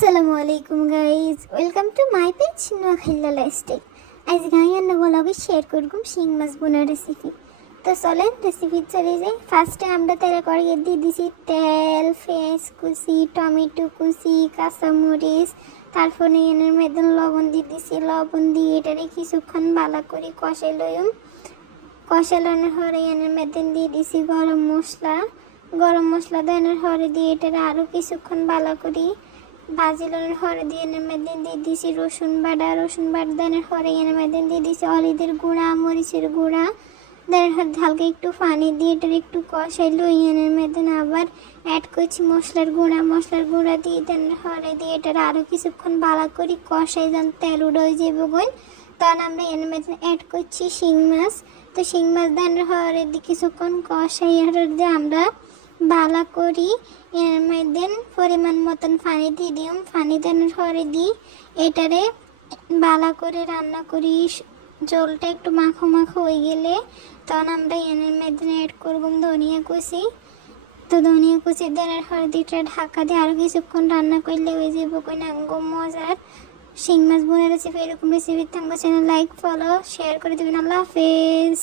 আসসালামু আলাইকুম guys, welcome to my page Noakhaila lifestyle. আজ গাইয়ান্না ব্লগে শেয়ার করলাম শিং মাছ বোনার রেসিপি। তো চলেন রেসিপি চলে যাই। ফার্স্টে আমরা তেলে কড়াইয়ে দিয়ে দিছি তেল, পেঁয়াজ কুচি, টমেটো কুচি, কাঁচামরিচ, তারপরে এনের মধ্যে লবণ দিয়ে দিছি। লবণ দিয়ে এটারে কিছুক্ষণ ভালো করে কষাই লইম। কষানোর পরে এনের মধ্যে দিয়ে দিছি গরম মশলা দেওয়ার পরে দিয়ে এটারে আরও কিছুক্ষণ ভালো করি ভাজিলোর পরে দিয়ে এর মধ্যে দিয়ে দিছি রসুন বাটা দেওয়ার পরে এর মধ্যে দিয়ে দিছি হলুদের গুঁড়া, মরিচের গুঁড়া দেওয়ার হালকা একটু পানি দিয়ে এটার একটু কষাইলো। এর মধ্যে আবার অ্যাড করছি মশলার গুঁড়া দিয়ে দেওয়ার পরে দিয়ে এটার আরও কিছুক্ষণ ভালো করে কষাই যান তেল উড়ে যাবে বোন। তখন আমরা এর মধ্যে অ্যাড করছি শিং মাছ। তো শিং মাছ দেওয়ার পরে কিছুক্ষণ কষাই দিয়ে আমরা ভালো করি এর মধ্যে পরিমাণ মতন পানি দিয়ে দিই। পানি দেওয়ার পরে দিই এটারে ভালো করে রান্না করি। জলটা একটু মাখো হয়ে গেলে তখন আমরা এর মধ্যে অ্যাড করব ধনিয়া কুচি। তো ধনিয়া কুচি দেওয়ার পরে দিটা ঢাকা দিয়ে আরও কিছুক্ষণ রান্না করলে হয়ে যাবো নাঙ্গো মজার শিং মাছ বোনার রেসিপি। এরকম রেসিপি থাকবো চ্যানেল লাইক ফলো শেয়ার করে দেবেন। আল্লাহ হাফেজ।